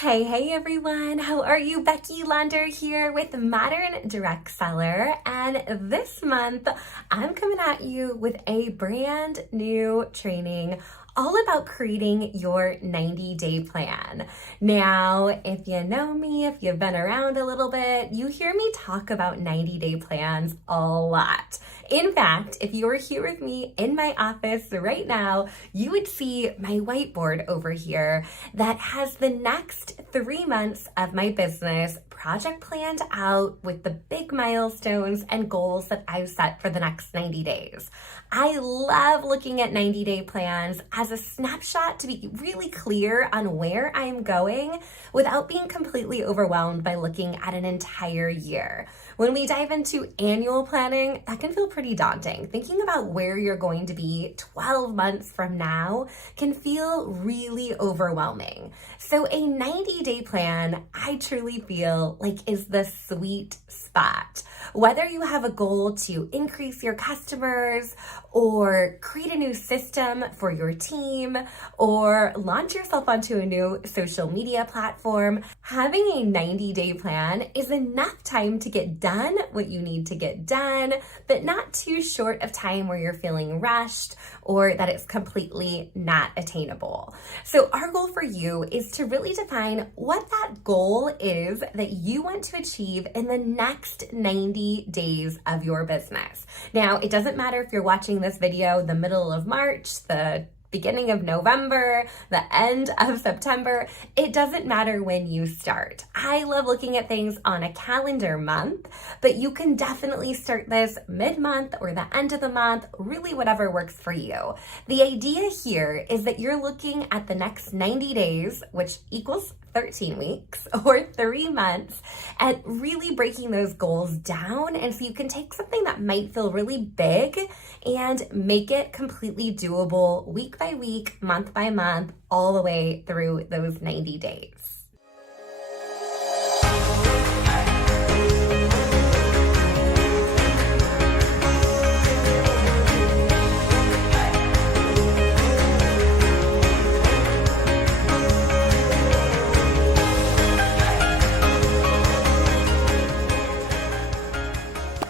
Hey everyone, how are you? Becky Lander here with Modern Direct Seller, and this month I'm coming at you with a brand new training all about creating your 90-day plan. Now, if you know me, if you've been around a little bit, you hear me talk about 90-day plans a lot. In fact, if you were here with me in my office right now, you would see my whiteboard over here that has the next 3 months of my business project planned out with the big milestones and goals that I've set for the next 90 days. I love looking at 90-day plans as a snapshot to be really clear on where I'm going without being completely overwhelmed by looking at an entire year. When we dive into annual planning, that can feel pretty daunting. Thinking about where you're going to be 12 months from now can feel really overwhelming. So a 90-day plan, I truly feel like is the sweet spot. Whether you have a goal to increase your customers or create a new system for your team or launch yourself onto a new social media platform, having a 90-day plan is enough time to get done what you need to get done, but not too short of time where you're feeling rushed or that it's completely not attainable. So our goal for you is to really define what that goal is that you want to achieve in the next 90 days of your business. Now, it doesn't matter if you're watching this video the middle of March, the beginning of November, the end of September, it doesn't matter when you start. I love looking at things on a calendar month, but you can definitely start this mid-month or the end of the month, really whatever works for you. The idea here is that you're looking at the next 90 days, which equals 13 weeks or 3 months, and really breaking those goals down. And so you can take something that might feel really big and make it completely doable week by week, month by month, all the way through those 90 days.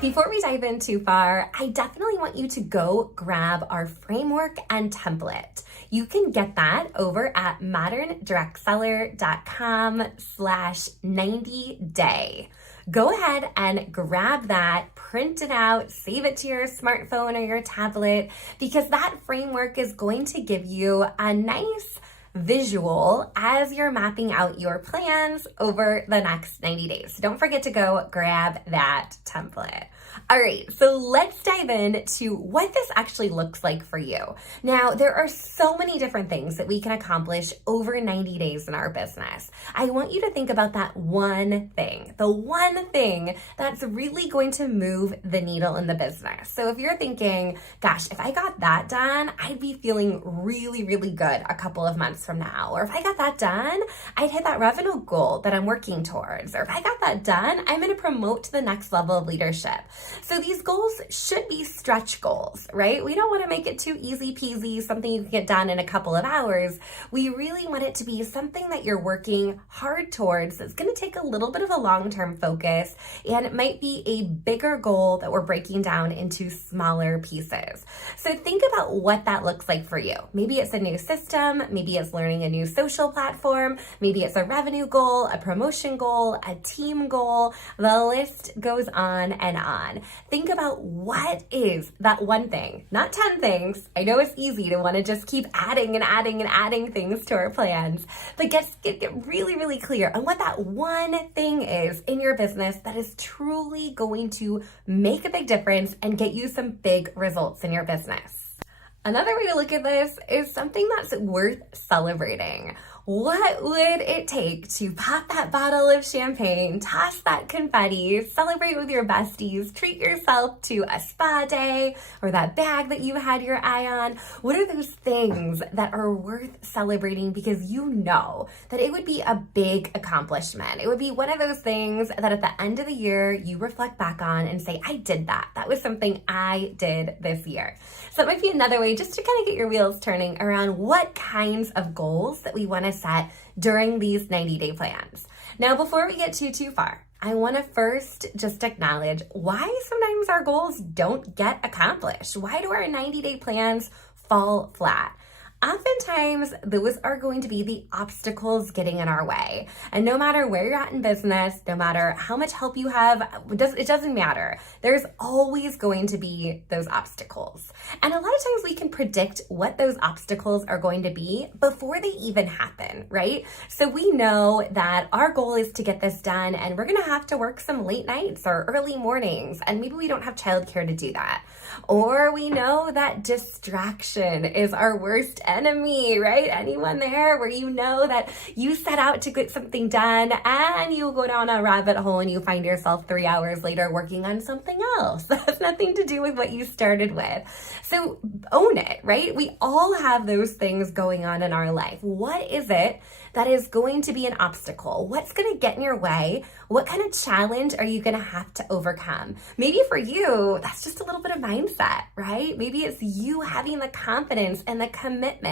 Before we dive in too far, I definitely want you to go grab our framework and template. You can get that over at moderndirectseller.com/90day. Go ahead and grab that, print it out, save it to your smartphone or your tablet, because that framework is going to give you a nice visual as you're mapping out your plans over the next 90 days. So don't forget to go grab that template. All right, so let's dive into what this actually looks like for you. Now, there are so many different things that we can accomplish over 90 days in our business. I want you to think about that one thing, the one thing that's really going to move the needle in the business. So if you're thinking, gosh, if I got that done, I'd be feeling really, really good a couple of months from now. Or if I got that done, I'd hit that revenue goal that I'm working towards. Or if I got that done, I'm going to promote to the next level of leadership. So these goals should be stretch goals, right? We don't want to make it too easy peasy, something you can get done in a couple of hours. We really want it to be something that you're working hard towards that's going to take a little bit of a long-term focus, and it might be a bigger goal that we're breaking down into smaller pieces. So think about what that looks like for you. Maybe it's a new system, maybe it's learning a new social platform, maybe it's a revenue goal, a promotion goal, a team goal. The list goes on and on. Think about what is that one thing, not 10 things. I know it's easy to want to just keep adding and adding and adding things to our plans, but get really, really clear on what that one thing is in your business that is truly going to make a big difference and get you some big results in your business. Another way to look at this is something that's worth celebrating. What would it take to pop that bottle of champagne, toss that confetti, celebrate with your besties, treat yourself to a spa day or that bag that you had your eye on? What are those things that are worth celebrating because you know that it would be a big accomplishment? It would be one of those things that at the end of the year, you reflect back on and say, I did that. That was something I did this year. So that might be another way just to kind of get your wheels turning around what kinds of goals that we want to set during these 90-day plans. Now, before we get too far, I want to first just acknowledge why sometimes our goals don't get accomplished. Why do our 90-day plans fall flat? Oftentimes, those are going to be the obstacles getting in our way. And no matter where you're at in business, no matter how much help you have, it doesn't matter. There's always going to be those obstacles. And a lot of times we can predict what those obstacles are going to be before they even happen, right? So we know that our goal is to get this done, and we're gonna have to work some late nights or early mornings, and maybe we don't have childcare to do that. Or we know that distraction is our worst enemy, right? Anyone there where you know that you set out to get something done and you go down a rabbit hole and you find yourself 3 hours later working on something else that has nothing to do with what you started with. So own it, right? We all have those things going on in our life. What is it that is going to be an obstacle? What's going to get in your way? What kind of challenge are you going to have to overcome? Maybe for you, that's just a little bit of mindset, right? Maybe it's you having the confidence and the commitment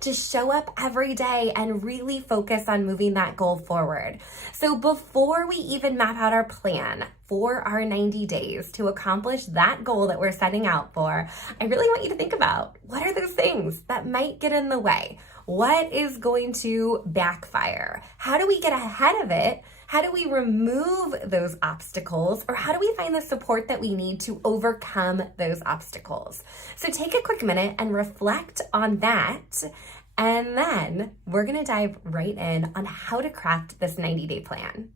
to show up every day and really focus on moving that goal forward. So before we even map out our plan for our 90 days to accomplish that goal that we're setting out for, I really want you to think about, what are those things that might get in the way? What is going to backfire? How do we get ahead of it? How do we remove those obstacles? Or how do we find the support that we need to overcome those obstacles? So take a quick minute and reflect on that. And then we're gonna dive right in on how to craft this 90-day plan.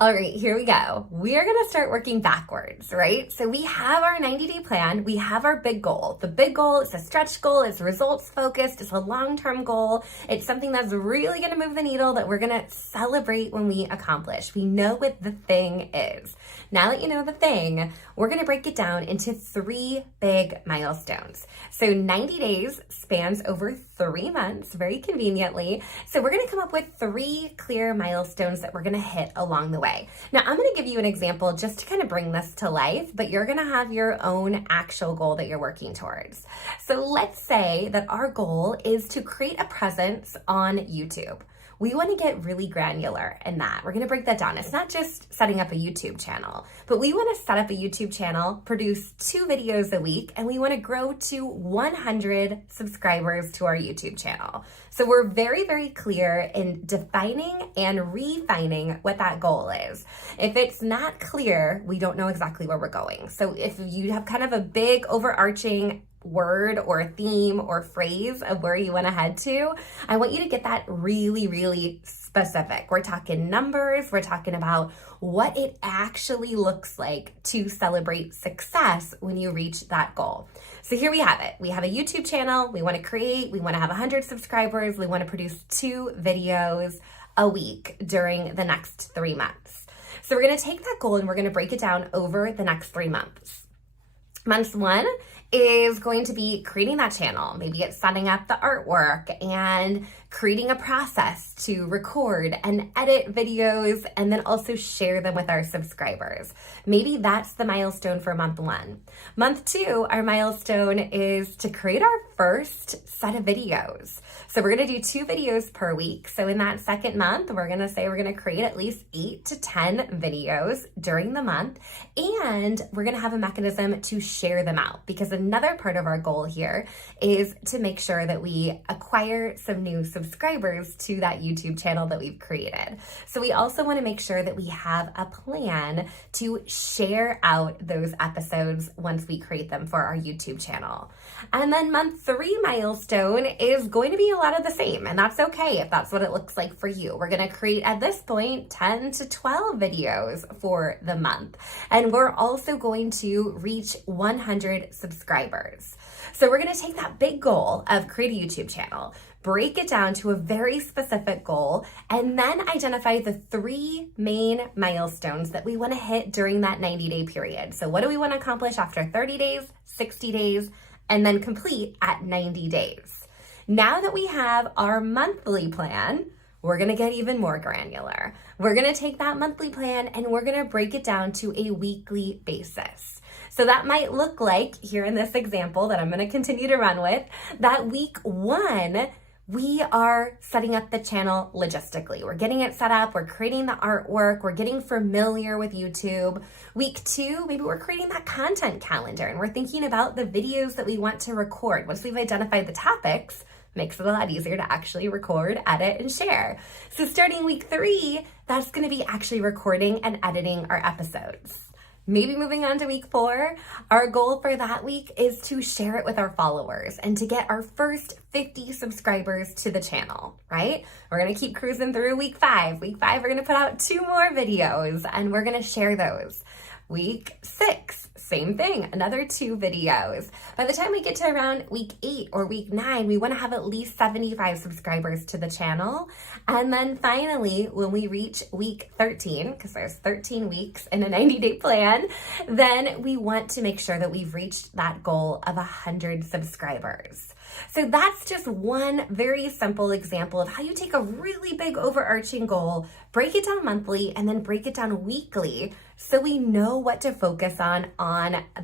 All right, here we go. We are gonna start working backwards, right? So we have our 90-day plan, we have our big goal. The big goal is a stretch goal, it's results focused, it's a long-term goal. It's something that's really gonna move the needle that we're gonna celebrate when we accomplish. We know what the thing is. Now that you know the thing, we're gonna break it down into 3 big milestones. So 90 days spans over 3 months, very conveniently. So we're gonna come up with 3 clear milestones that we're gonna hit along the way. Now, I'm gonna give you an example just to kind of bring this to life, but you're gonna have your own actual goal that you're working towards. So let's say that our goal is to create a presence on YouTube. We want to get really granular in that. We're going to break that down. It's not just setting up a YouTube channel, but we want to set up a YouTube channel, produce 2 videos a week, and we want to grow to 100 subscribers to our YouTube channel. So we're very, very clear in defining and refining what that goal is. If it's not clear, we don't know exactly where we're going. So if you have kind of a big overarching word or theme or phrase of where you want to head to, I want you to get that really, really specific. We're talking numbers, we're talking about what it actually looks like to celebrate success when you reach that goal. So here we have it. We have a YouTube channel, we want to create, we want to have 100 subscribers, we want to produce 2 videos a week during the next 3 months. So we're going to take that goal and we're going to break it down over the next 3 months. Month 1 is going to be creating that channel. Maybe it's setting up the artwork and creating a process to record and edit videos and then also share them with our subscribers. Maybe that's the milestone for month 1. Month 2, our milestone is to create our first set of videos. So we're gonna do 2 videos per week. So in that second month, we're gonna create at least 8 to 10 videos during the month, and we're gonna have a mechanism to share them out, because another part of our goal here is to make sure that we acquire some new subscribers to that YouTube channel that we've created. So we also want to make sure that we have a plan to share out those episodes once we create them for our YouTube channel. And then month 3 milestone is going to be a lot of the same, and that's okay if that's what it looks like for you. We're going to create at this point 10 to 12 videos for the month, and we're also going to reach 100 subscribers. So we're going to take that big goal of create a YouTube channel, break it down to a very specific goal, and then identify the 3 main milestones that we want to hit during that 90-day period. So what do we want to accomplish after 30 days, 60 days, and then complete at 90 days? Now that we have our monthly plan, we're gonna get even more granular. We're gonna take that monthly plan and we're gonna break it down to a weekly basis. So that might look like, here in this example that I'm gonna continue to run with, that week 1, we are setting up the channel logistically. We're getting it set up, we're creating the artwork, we're getting familiar with YouTube. Week 2, maybe we're creating that content calendar and we're thinking about the videos that we want to record. Once we've identified the topics, makes it a lot easier to actually record, edit, and share. So starting week 3, that's gonna be actually recording and editing our episodes. Maybe moving on to week 4, our goal for that week is to share it with our followers and to get our first 50 subscribers to the channel, right? We're gonna keep cruising through week 5. Week 5, we're gonna put out 2 more videos and we're gonna share those. Week 6, same thing, another 2 videos. By the time we get to around week 8 or week 9, we wanna have at least 75 subscribers to the channel. And then finally, when we reach week 13, because there's 13 weeks in a 90-day plan, then we want to make sure that we've reached that goal of 100 subscribers. So that's just one very simple example of how you take a really big overarching goal, break it down monthly, and then break it down weekly so we know what to focus on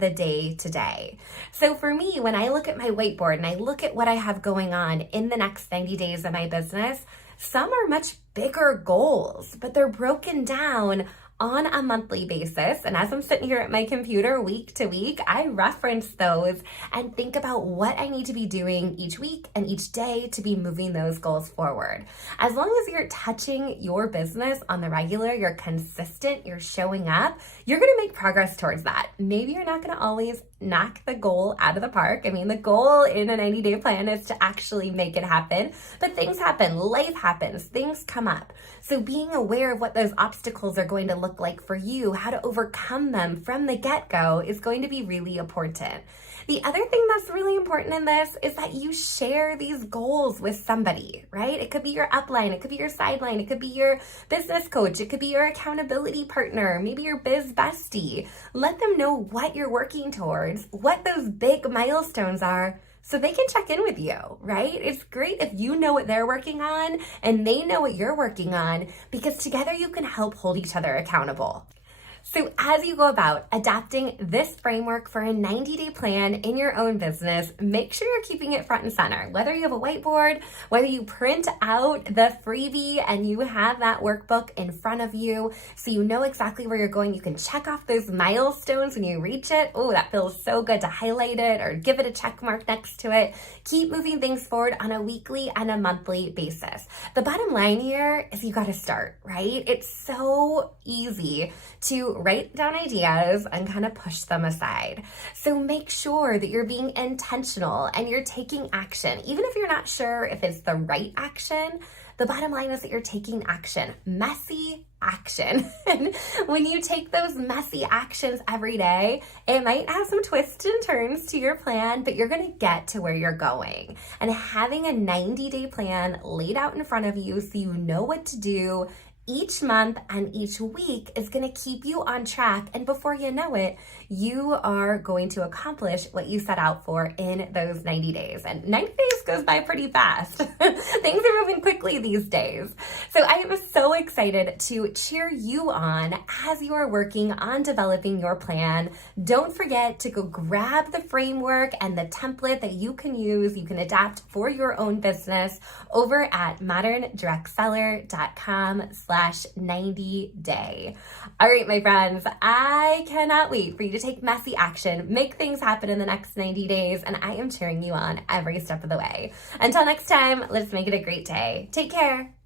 the day to day. So for me, when I look at my whiteboard and I look at what I have going on in the next 90 days of my business, some are much bigger goals, but they're broken down on a monthly basis. And as I'm sitting here at my computer week to week, I reference those and think about what I need to be doing each week and each day to be moving those goals forward. As long as you're touching your business on the regular, you're consistent, you're showing up, you're gonna make progress towards that. Maybe you're not gonna always knock the goal out of the park. I mean, the goal in a 90-day plan is to actually make it happen, but things happen, life happens, things come up. So being aware of what those obstacles are going to look like for you, how to overcome them from the get-go is going to be really important. The other thing that's really important in this is that you share these goals with somebody, right? It could be your upline, it could be your sideline, it could be your business coach, it could be your accountability partner, maybe your biz bestie. Let them know what you're working towards, what those big milestones are, so they can check in with you, right? It's great if you know what they're working on and they know what you're working on, because together you can help hold each other accountable. So as you go about adapting this framework for a 90-day plan in your own business, make sure you're keeping it front and center. Whether you have a whiteboard, whether you print out the freebie and you have that workbook in front of you so you know exactly where you're going, you can check off those milestones when you reach it. Oh, that feels so good to highlight it or give it a check mark next to it. Keep moving things forward on a weekly and a monthly basis. The bottom line here is you got to start, right? It's so easy to write down ideas and kind of push them aside. So make sure that you're being intentional and you're taking action. Even if you're not sure if it's the right action, the bottom line is that you're taking action, messy action. And when you take those messy actions every day, it might have some twists and turns to your plan, but you're going to get to where you're going. And having a 90-day plan laid out in front of you so you know what to do each month and each week is going to keep you on track. And before you know it, you are going to accomplish what you set out for in those 90 days. And 90 days goes by pretty fast. Things are moving quickly these days. So I am so excited to cheer you on as you are working on developing your plan. Don't forget to go grab the framework and the template that you can use, you can adapt for your own business over at moderndirectseller.com/90day. All right, my friends, I cannot wait for you to take messy action, make things happen in the next 90 days, and I am cheering you on every step of the way. Until next time, let's make it a great day. Take care.